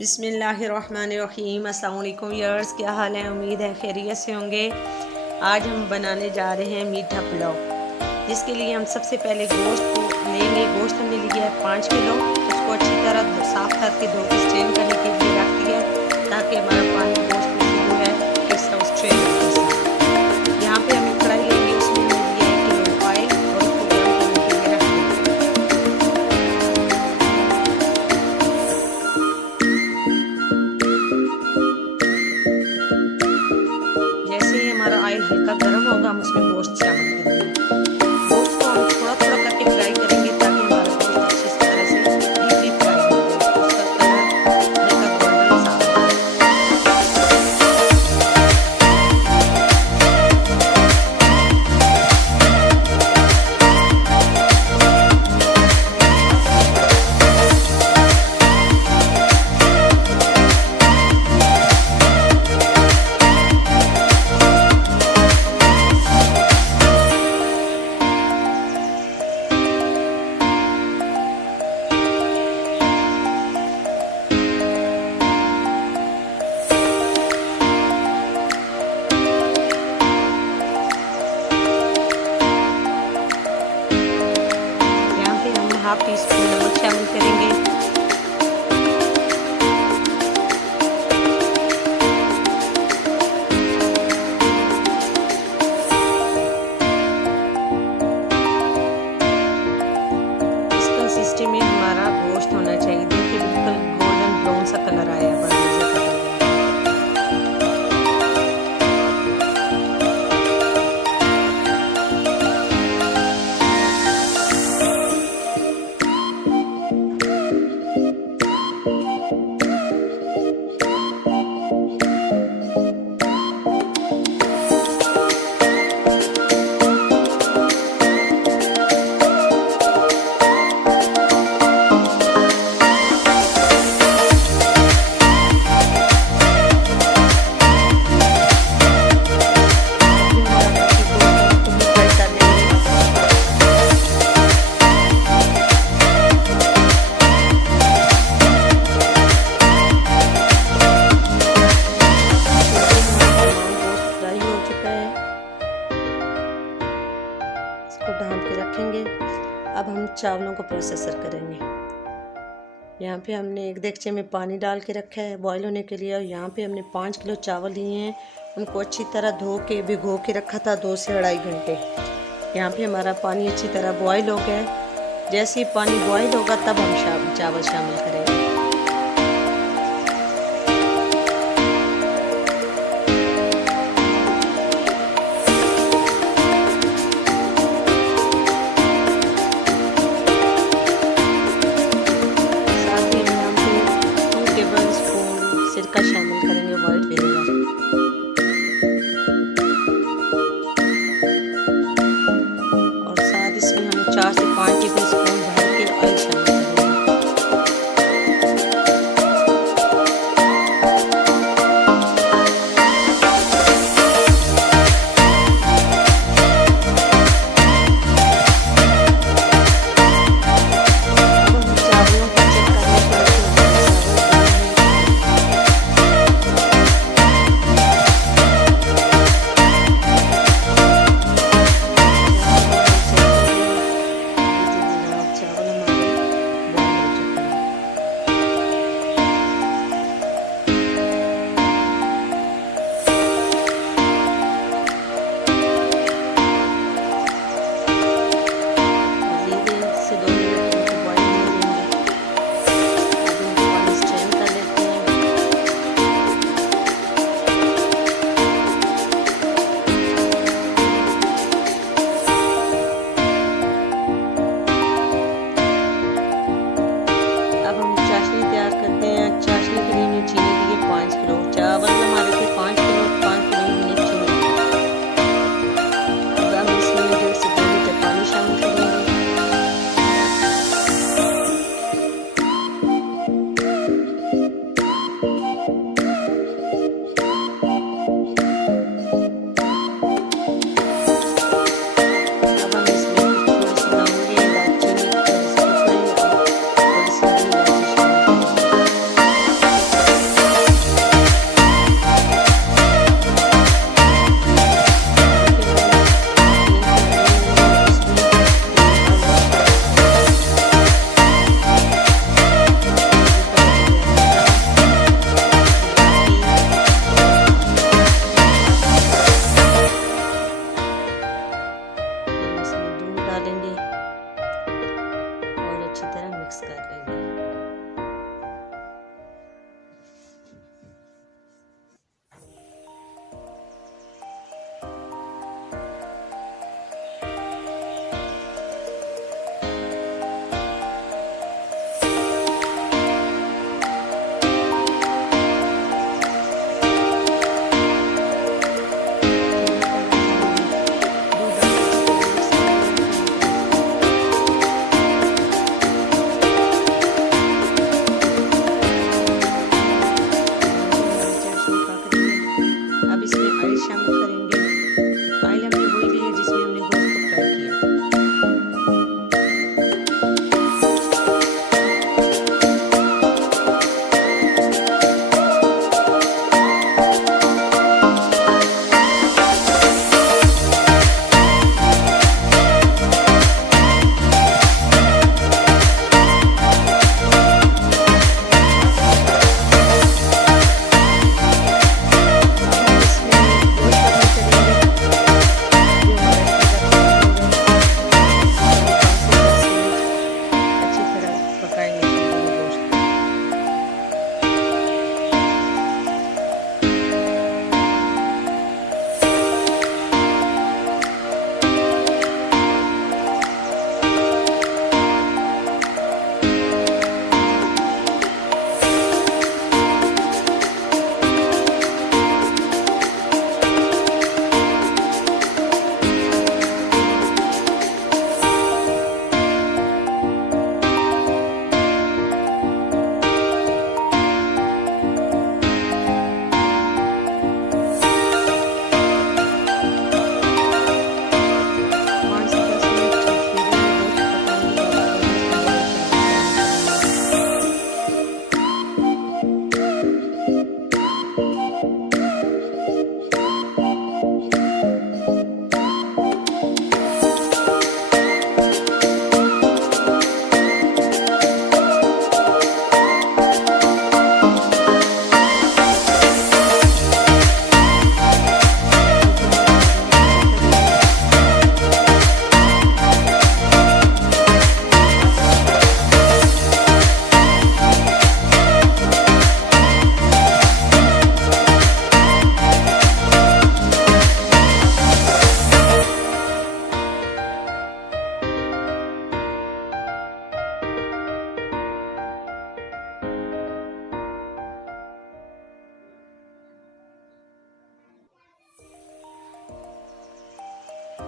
बिस्मिल्लाहिर्रहमानिर्रहीम। अस्सलाम वालेकुम यार्स, क्या हाल है? उम्मीद है खैरियत से होंगे। आज हम बनाने जा रहे हैं मीठा पुलाव, जिसके लिए हम सबसे पहले गोश्त को लेंगे। गोश्त हमने लिया है 5 किलो। उसको अच्छी तरह साफ़ करके धो के स्ट्रेन करने के लिए रख दिया है, ताकि हमारा पानी गोश्त में से जो है इसका स्ट्रेन हो। यहाँ पे हम एक कढ़ाई लेंगे, उसमें हमने लिया है 1 किलो ऑयल और उसको गर्म करने के लिए रख देंगे। जैसे ही हमारा ऑयल हल्का गर्म होगा, हम उसमें गोश्त शामिल करेंगे। गोश्त को हम थोड़ा थोड़ा करके फ्राई करेंगे, ताकि हमारा गोश्त अच्छी तरह से डीपली फ्राई हो जाए, उसका कलर हल्का गोल्डन सा हो जाए। हाफ टी स्पून नमक शामिल करेंगे। इस कंसिस्टेंसी में हमारा गोश्त होना चाहिए। देखिए बिल्कुल गोल्डन ब्राउन सा कलर आया है, बड़ा मज़े का। इसको ढाँप के रखेंगे। अब हम चावलों को प्रोसेसर करेंगे। यहाँ पे हमने एक देगचे में पानी डाल के रखा है बॉईल होने के लिए, और यहाँ पे हमने 5 किलो चावल लिए हैं। उनको अच्छी तरह धो के भिगो के रखा था 2 से 2.5 घंटे। यहाँ पे हमारा पानी अच्छी तरह बॉईल हो गया है। जैसे ही पानी बॉईल होगा, तब हम चावल शामिल करेंगे। सिरका शामिल करेंगे, वाइट विनेगर। और साथ इसमें हम 4 से 5 टेबल स्पून भर के ऑयल शामिल करेंगे।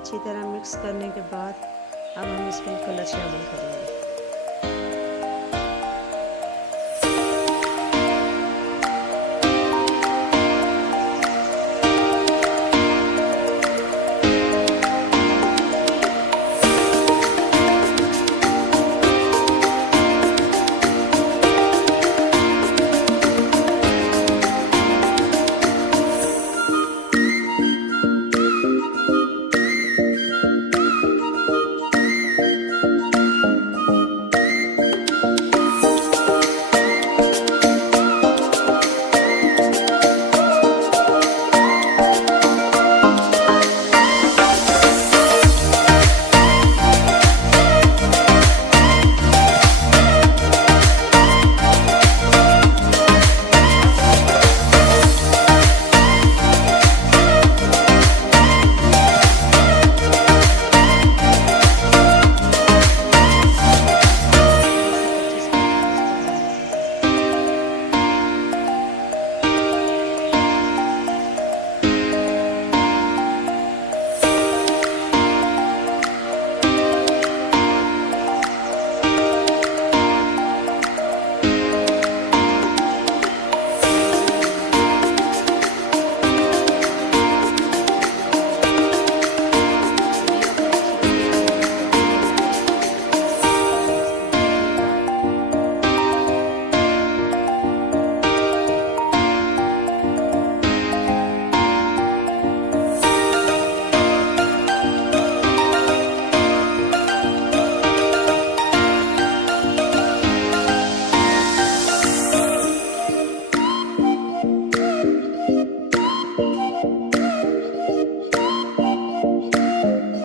अच्छी तरह मिक्स करने के बाद अब हम इसमें कलर शामिल करेंगे।